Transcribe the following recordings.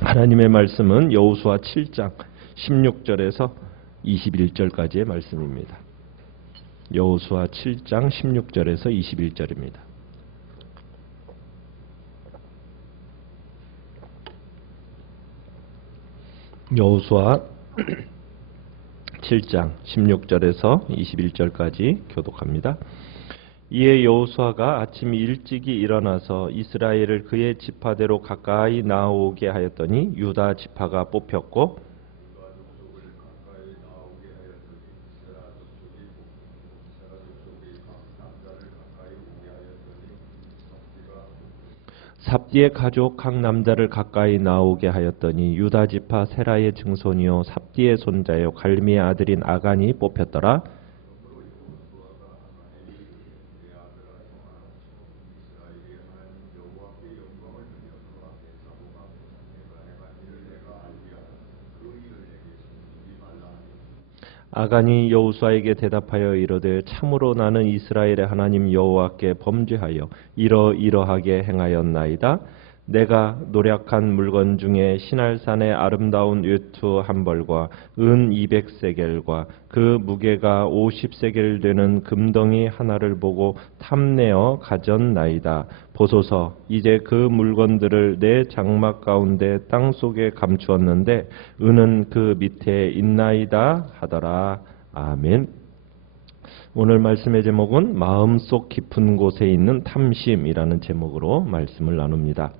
하나님의 말씀은 여호수아 7장 16절에서 21절까지의 말씀입니다. 여호수아 7장 16절에서 21절입니다. 여호수아 7장 16절에서 21절까지 교독합니다. 이에 여호수아가 아침 일찍이 일어나서 이스라엘을 그의 지파대로 가까이 나오게 하였더니 유다 지파가 뽑혔고 삽디의 가족 각 남자를 가까이 나오게 하였더니 유다 지파 세라의 증손이요 삽디의 손자요 갈미의 아들인 아간이 뽑혔더라. 아간이 여호수아에게 대답하여 이르되 참으로 나는 이스라엘의 하나님 여호와께 범죄하여 이러이러하게 행하였나이다. 내가 노략한 물건 중에 시날산의 아름다운 외투 한 벌과 은 200세겔과 그 무게가 50세겔 되는 금덩이 하나를 보고 탐내어 가졌나이다. 보소서 이제 그 물건들을 내 장막 가운데 땅속에 감추었는데 은은 그 밑에 있나이다 하더라. 아멘. 오늘 말씀의 제목은 마음속 깊은 곳에 있는 탐심이라는 제목으로 말씀을 나눕니다.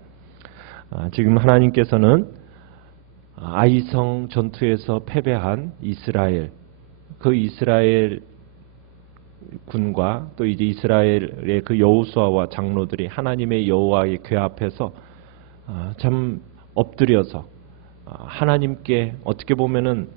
지금 하나님께서는 아이성 전투에서 패배한 이스라엘, 그 이스라엘 군과 또 이제 이스라엘의 그 여호수아와 장로들이 하나님의 여호와의 궤 앞에서 참 엎드려서 하나님께 어떻게 보면은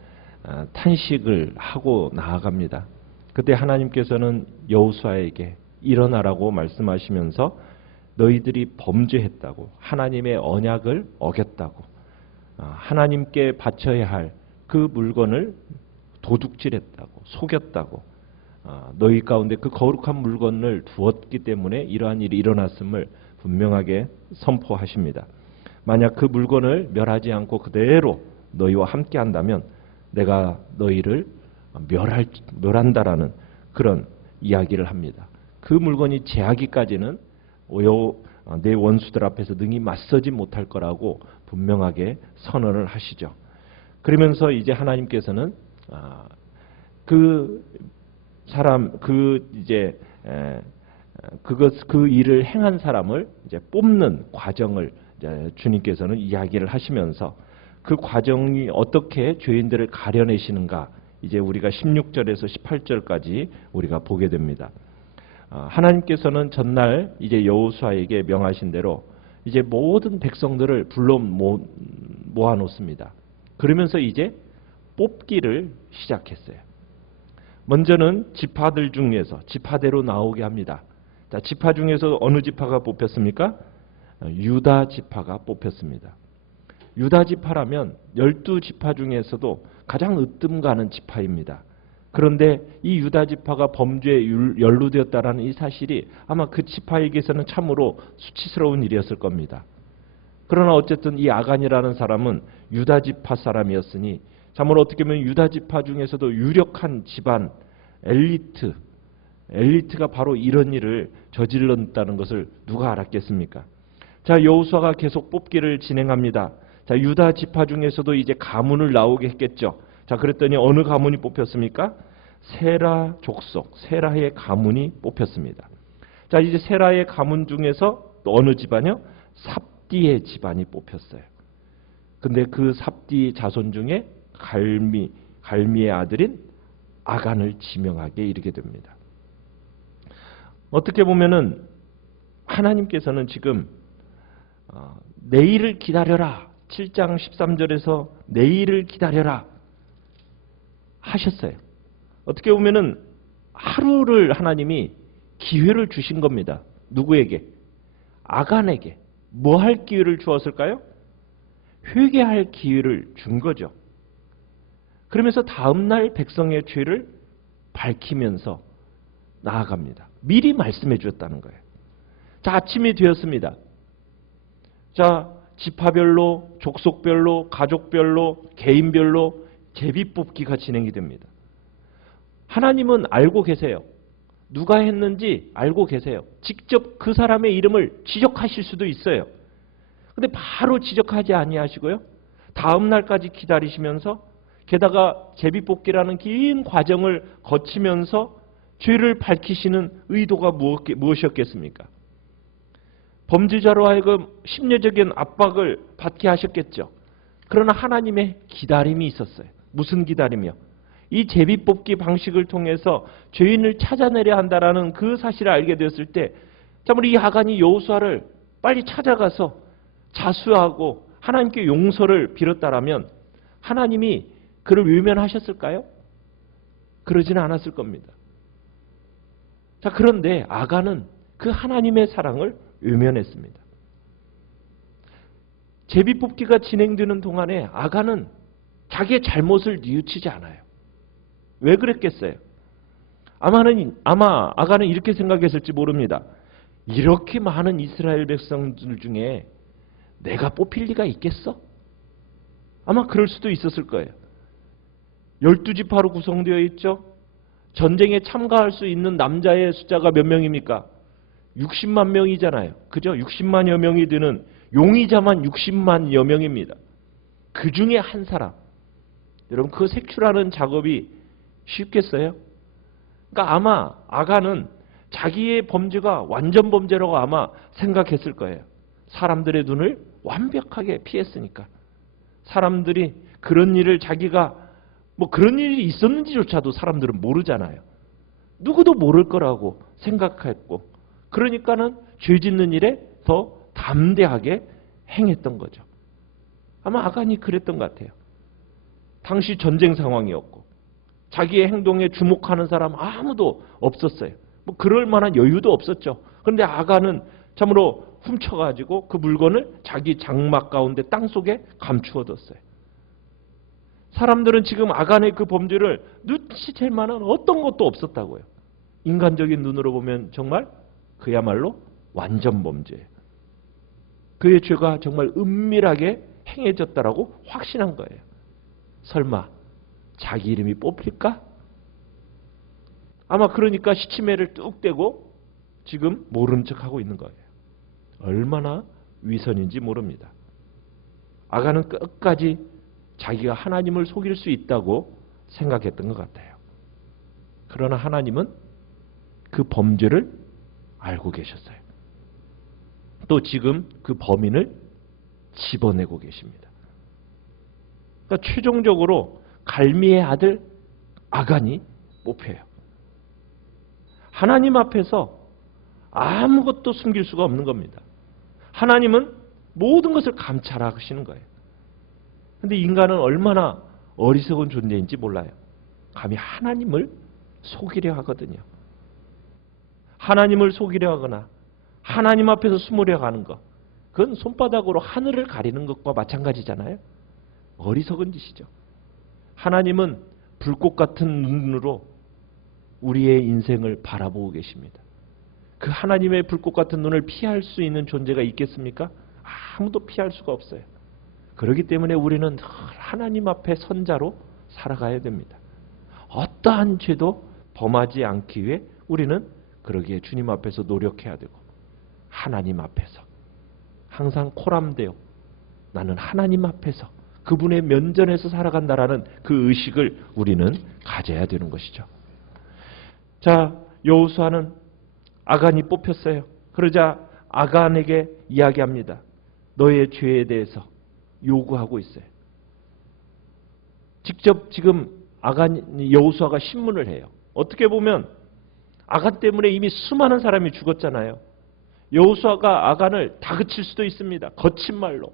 탄식을 하고 나아갑니다. 그때 하나님께서는 여호수아에게 일어나라고 말씀하시면서 너희들이 범죄했다고, 하나님의 언약을 어겼다고, 하나님께 바쳐야 할 그 물건을 도둑질했다고, 속였다고, 너희 가운데 그 거룩한 물건을 두었기 때문에 이러한 일이 일어났음을 분명하게 선포하십니다. 만약 그 물건을 멸하지 않고 그대로 너희와 함께 한다면 내가 너희를 멸한다라는 그런 이야기를 합니다. 그 물건이 제하기까지는 내 원수들 앞에서 능히 맞서지 못할 거라고 분명하게 선언을 하시죠. 그러면서 이제 하나님께서는 그 일을 행한 사람을 이제 뽑는 과정을 이제 주님께서는 이야기를 하시면서 그 과정이 어떻게 죄인들을 가려내시는가 이제 우리가 16절에서 18절까지 우리가 보게 됩니다. 하나님께서는 전날 이제 여호수아에게 명하신 대로 이제 모든 백성들을 불러 모아놓습니다. 그러면서 이제 뽑기를 시작했어요. 먼저는 지파들 중에서 지파대로 나오게 합니다. 자, 지파 중에서 어느 지파가 뽑혔습니까? 유다 지파가 뽑혔습니다. 유다 지파라면 12지파 중에서도 가장 으뜸 가는 지파입니다. 그런데 이 유다 지파가 범죄에 연루되었다라는 이 사실이 아마 그 지파에게서는 참으로 수치스러운 일이었을 겁니다. 그러나 어쨌든 이 아간이라는 사람은 유다 지파 사람이었으니 참으로 어떻게 보면 유다 지파 중에서도 유력한 집안 엘리트가 바로 이런 일을 저질렀다는 것을 누가 알았겠습니까? 자, 여호수아가 계속 뽑기를 진행합니다. 자, 유다 지파 중에서도 이제 가문을 나오게 했겠죠. 자, 그랬더니 어느 가문이 뽑혔습니까? 세라 족속, 세라의 가문이 뽑혔습니다. 자, 이제 세라의 가문 중에서 또 어느 집안이요? 삽디의 집안이 뽑혔어요. 근데 그 삽디 자손 중에 갈미의 아들인 아간을 지명하게 이르게 됩니다. 어떻게 보면은 하나님께서는 지금 내일을 기다려라. 7장 13절에서 내일을 기다려라 하셨어요. 어떻게 보면은 하루를 하나님이 기회를 주신 겁니다. 누구에게? 아간에게. 뭐 할 기회를 주었을까요? 회개할 기회를 준 거죠. 그러면서 다음날 백성의 죄를 밝히면서 나아갑니다. 미리 말씀해 주었다는 거예요. 자, 아침이 되었습니다. 자, 지파별로, 족속별로, 가족별로, 개인별로 제비뽑기가 진행이 됩니다. 하나님은 알고 계세요. 누가 했는지 알고 계세요. 직접 그 사람의 이름을 지적하실 수도 있어요. 근데 바로 지적하지 아니하시고요. 다음 날까지 기다리시면서 게다가 제비뽑기라는 긴 과정을 거치면서 죄를 밝히시는 의도가 무엇이었겠습니까? 범죄자로 하여금 심리적인 압박을 받게 하셨겠죠. 그러나 하나님의 기다림이 있었어요. 무슨 기다림이요? 이 제비뽑기 방식을 통해서 죄인을 찾아내려 한다라는 그 사실을 알게 되었을 때 참으로 이 아간이 여호수아를 빨리 찾아가서 자수하고 하나님께 용서를 빌었다라면 하나님이 그를 외면하셨을까요? 그러지는 않았을 겁니다. 자, 그런데 아간은 그 하나님의 사랑을 외면했습니다. 제비뽑기가 진행되는 동안에 아간은 자기의 잘못을 뉘우치지 않아요. 왜 그랬겠어요? 아마 아간은 이렇게 생각했을지 모릅니다. 이렇게 많은 이스라엘 백성들 중에 내가 뽑힐 리가 있겠어? 아마 그럴 수도 있었을 거예요. 12지파로 구성되어 있죠. 전쟁에 참가할 수 있는 남자의 숫자가 몇 명입니까? 60만 명이잖아요. 그죠? 60만여 명이 되는 용의자만 60만여 명입니다. 그 중에 한 사람. 여러분, 그 색출하는 작업이 쉽겠어요? 그러니까 아마 아간은 자기의 범죄가 완전 범죄라고 아마 생각했을 거예요. 사람들의 눈을 완벽하게 피했으니까. 사람들이 그런 일을 자기가 그런 일이 있었는지조차도 사람들은 모르잖아요. 누구도 모를 거라고 생각했고, 그러니까는 죄 짓는 일에 더 담대하게 행했던 거죠. 아마 아간이 그랬던 것 같아요. 당시 전쟁 상황이었고 자기의 행동에 주목하는 사람 아무도 없었어요. 그럴 만한 여유도 없었죠. 그런데 아간은 참으로 훔쳐가지고 그 물건을 자기 장막 가운데 땅속에 감추어뒀어요. 사람들은 지금 아간의 그 범죄를 눈치챌 만한 어떤 것도 없었다고요. 인간적인 눈으로 보면 정말 그야말로 완전 범죄예요. 그의 죄가 정말 은밀하게 행해졌다라고 확신한 거예요. 설마 자기 이름이 뽑힐까? 아마 그러니까 시치매를 뚝 떼고 지금 모른 척하고 있는 거예요. 얼마나 위선인지 모릅니다. 아간은 끝까지 자기가 하나님을 속일 수 있다고 생각했던 것 같아요. 그러나 하나님은 그 범죄를 알고 계셨어요. 또 지금 그 범인을 집어내고 계십니다. 그러니까 최종적으로 갈미의 아들 아간이 뽑혀요. 하나님 앞에서 아무것도 숨길 수가 없는 겁니다. 하나님은 모든 것을 감찰하시는 거예요. 그런데 인간은 얼마나 어리석은 존재인지 몰라요. 감히 하나님을 속이려 하거든요. 하나님을 속이려 하거나 하나님 앞에서 숨으려 하는 것, 그건 손바닥으로 하늘을 가리는 것과 마찬가지잖아요. 어리석은 짓이죠. 하나님은 불꽃 같은 눈으로 우리의 인생을 바라보고 계십니다. 그 하나님의 불꽃 같은 눈을 피할 수 있는 존재가 있겠습니까? 아무도 피할 수가 없어요. 그렇기 때문에 우리는 늘 하나님 앞에 선자로 살아가야 됩니다. 어떠한 죄도 범하지 않기 위해 우리는 그러기에 주님 앞에서 노력해야 되고, 하나님 앞에서 항상 코람되어 나는 하나님 앞에서 그분의 면전에서 살아간다라는 그 의식을 우리는 가져야 되는 것이죠. 자, 여호수아는 아간이 뽑혔어요. 그러자 아간에게 이야기합니다. 너의 죄에 대해서 요구하고 있어요. 직접 지금 여호수아가 신문을 해요. 어떻게 보면 아간 때문에 이미 수많은 사람이 죽었잖아요. 여호수아가 아간을 다그칠 수도 있습니다. 거친 말로.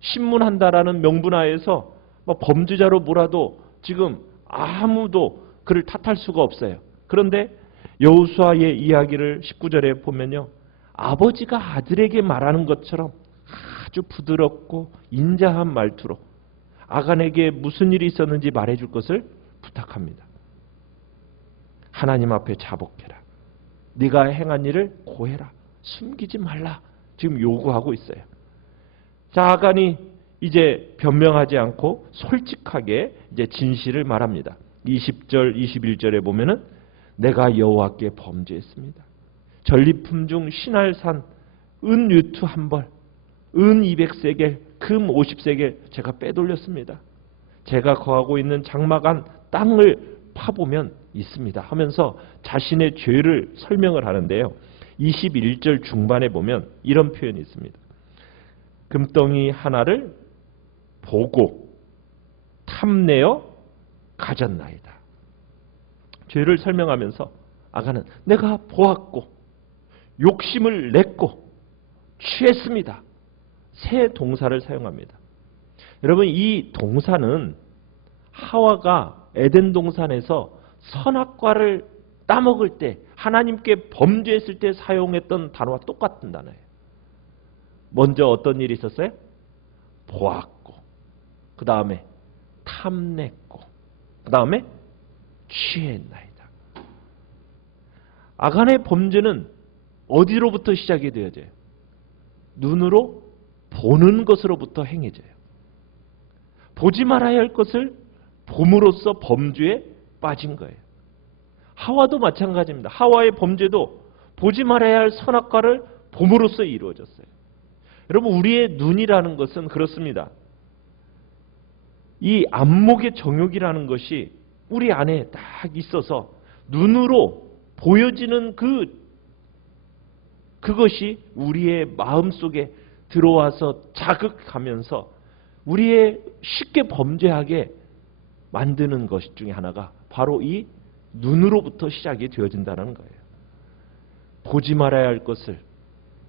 신문한다라는 명분하에서 범죄자로 몰아도 지금 아무도 그를 탓할 수가 없어요. 그런데 여호수아의 이야기를 19절에 보면요, 아버지가 아들에게 말하는 것처럼 아주 부드럽고 인자한 말투로 아간에게 무슨 일이 있었는지 말해줄 것을 부탁합니다. 하나님 앞에 자복해라. 네가 행한 일을 고해라. 숨기지 말라. 지금 요구하고 있어요. 자, 아간이 이제 변명하지 않고 솔직하게 이제 진실을 말합니다. 20절, 21절에 보면은 내가 여호와께 범죄했습니다. 전리품 중 신할산 은 유투 한 벌, 은 200세겔, 금 50세겔 제가 빼돌렸습니다. 제가 거하고 있는 장막 안 땅을 파보면 있습니다 하면서 자신의 죄를 설명을 하는데요. 21절 중반에 보면 이런 표현이 있습니다. 금덩이 하나를 보고 탐내어 가졌나이다. 죄를 설명하면서 아간은 내가 보았고 욕심을 냈고 취했습니다. 세 동사를 사용합니다. 여러분, 이 동사는 하와가 에덴 동산에서 선악과를 따먹을 때 하나님께 범죄했을 때 사용했던 단어와 똑같은 단어예요. 먼저 어떤 일이 있었어요? 보았고, 그 다음에 탐냈고, 그 다음에 취했나이다. 아간의 범죄는 어디로부터 시작이 되어져요? 눈으로 보는 것으로부터 행해져요. 보지 말아야 할 것을 봄으로써 범죄에 빠진 거예요. 하와도 마찬가지입니다. 하와의 범죄도 보지 말아야 할 선악과를 봄으로써 이루어졌어요. 여러분, 우리의 눈이라는 것은 그렇습니다. 이 안목의 정욕이라는 것이 우리 안에 딱 있어서 눈으로 보여지는 그것이 우리의 마음속에 들어와서 자극하면서 우리의 쉽게 범죄하게 만드는 것 중에 하나가 바로 이 눈으로부터 시작이 되어진다는 거예요. 보지 말아야 할 것을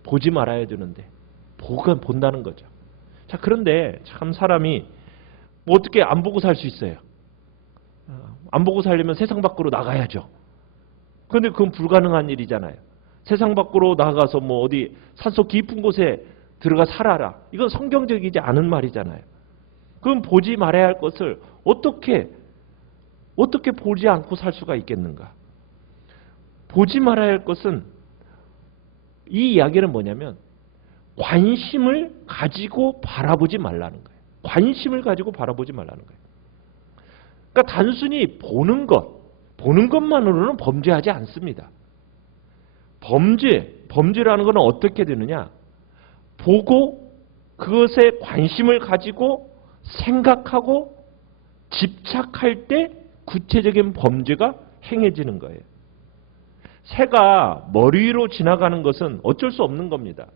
보지 말아야 되는데 본다는 거죠. 자, 그런데 참 사람이 뭐 어떻게 안 보고 살 수 있어요? 안 보고 살려면 세상 밖으로 나가야죠. 그런데 그건 불가능한 일이잖아요. 세상 밖으로 나가서 뭐 어디 산속 깊은 곳에 들어가 살아라. 이건 성경적이지 않은 말이잖아요. 그럼 보지 말아야 할 것을 어떻게 보지 않고 살 수가 있겠는가? 보지 말아야 할 것은, 이 이야기는 뭐냐면 관심을 가지고 바라보지 말라는 거예요. 관심을 가지고 바라보지 말라는 거예요. 그러니까 단순히 보는 것만으로는 범죄하지 않습니다. 범죄라는 것은 어떻게 되느냐? 보고 그것에 관심을 가지고 생각하고 집착할 때 구체적인 범죄가 행해지는 거예요. 새가 머리 위로 지나가는 것은 어쩔 수 없는 겁니다.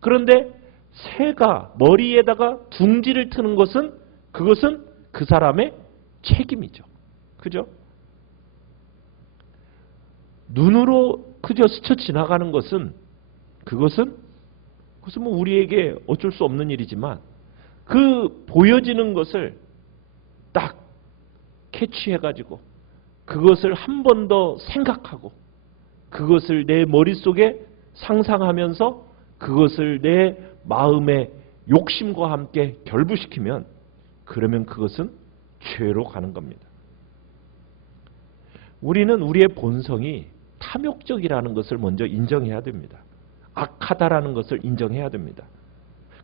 그런데 새가 머리에다가 둥지를 트는 것은 그것은 그 사람의 책임이죠. 그죠? 눈으로 그저 스쳐 지나가는 것은 그것은 뭐 우리에게 어쩔 수 없는 일이지만 그 보여지는 것을 딱 캐치해가지고 그것을 한 번 더 생각하고 그것을 내 머릿속에 상상하면서 그것을 내 마음의 욕심과 함께 결부시키면 그러면 그것은 죄로 가는 겁니다. 우리는 우리의 본성이 탐욕적이라는 것을 먼저 인정해야 됩니다. 악하다라는 것을 인정해야 됩니다.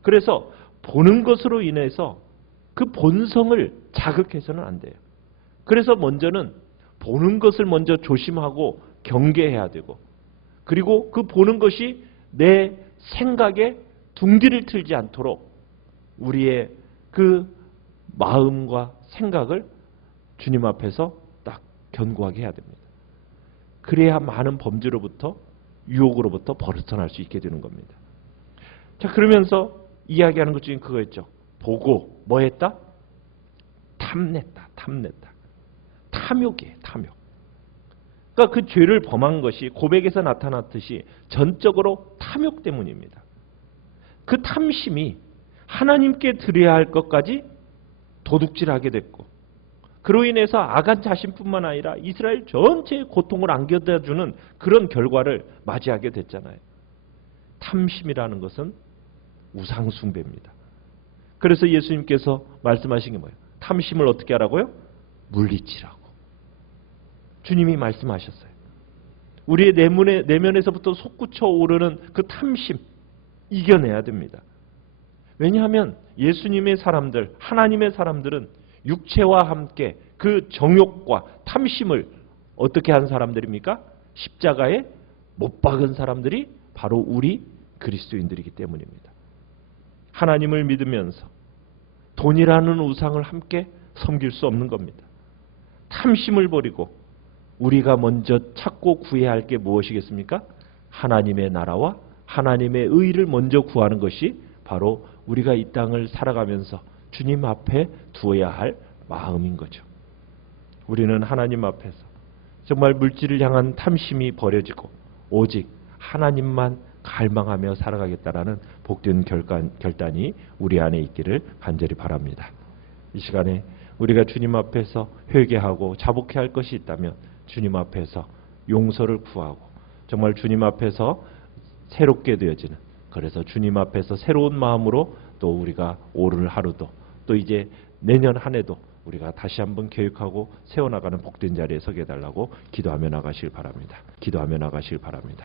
그래서 보는 것으로 인해서 그 본성을 자극해서는 안 돼요. 그래서 먼저는 보는 것을 먼저 조심하고 경계해야 되고, 그리고 그 보는 것이 내 생각에 둥지를 틀지 않도록 우리의 그 마음과 생각을 주님 앞에서 딱 견고하게 해야 됩니다. 그래야 많은 범죄로부터, 유혹으로부터 벗어날 수 있게 되는 겁니다. 자, 그러면서 이야기하는 것 중에 그거였죠. 보고 뭐 했다? 탐냈다. 탐욕이에요, 탐욕. 그러니까 그 죄를 범한 것이 고백에서 나타났듯이 전적으로 탐욕 때문입니다. 그 탐심이 하나님께 드려야 할 것까지 도둑질하게 됐고, 그로 인해서 아간 자신뿐만 아니라 이스라엘 전체의 고통을 안겨다주는 그런 결과를 맞이하게 됐잖아요. 탐심이라는 것은 우상숭배입니다. 그래서 예수님께서 말씀하신 게 뭐예요? 탐심을 어떻게 하라고요? 물리치라고. 주님이 말씀하셨어요. 우리의 내면에서부터 솟구쳐 오르는 그 탐심 이겨내야 됩니다. 왜냐하면 예수님의 사람들, 하나님의 사람들은 육체와 함께 그 정욕과 탐심을 어떻게 한 사람들입니까? 십자가에 못 박은 사람들이 바로 우리 그리스도인들이기 때문입니다. 하나님을 믿으면서 돈이라는 우상을 함께 섬길 수 없는 겁니다. 탐심을 버리고 우리가 먼저 찾고 구해야 할 게 무엇이겠습니까? 하나님의 나라와 하나님의 의를 먼저 구하는 것이 바로 우리가 이 땅을 살아가면서 주님 앞에 두어야 할 마음인 거죠. 우리는 하나님 앞에서 정말 물질을 향한 탐심이 버려지고 오직 하나님만 갈망하며 살아가겠다라는 복된 결단이 우리 안에 있기를 간절히 바랍니다. 이 시간에 우리가 주님 앞에서 회개하고 자복해야 할 것이 있다면 주님 앞에서 용서를 구하고 정말 주님 앞에서 새롭게 되어지는, 그래서 주님 앞에서 새로운 마음으로 또 우리가 오늘 하루도 또 이제 내년 한 해도 우리가 다시 한번 계획하고 세워나가는 복된 자리에 서게 해달라고 기도하며 나가실 바랍니다. 기도하며 나가실 바랍니다.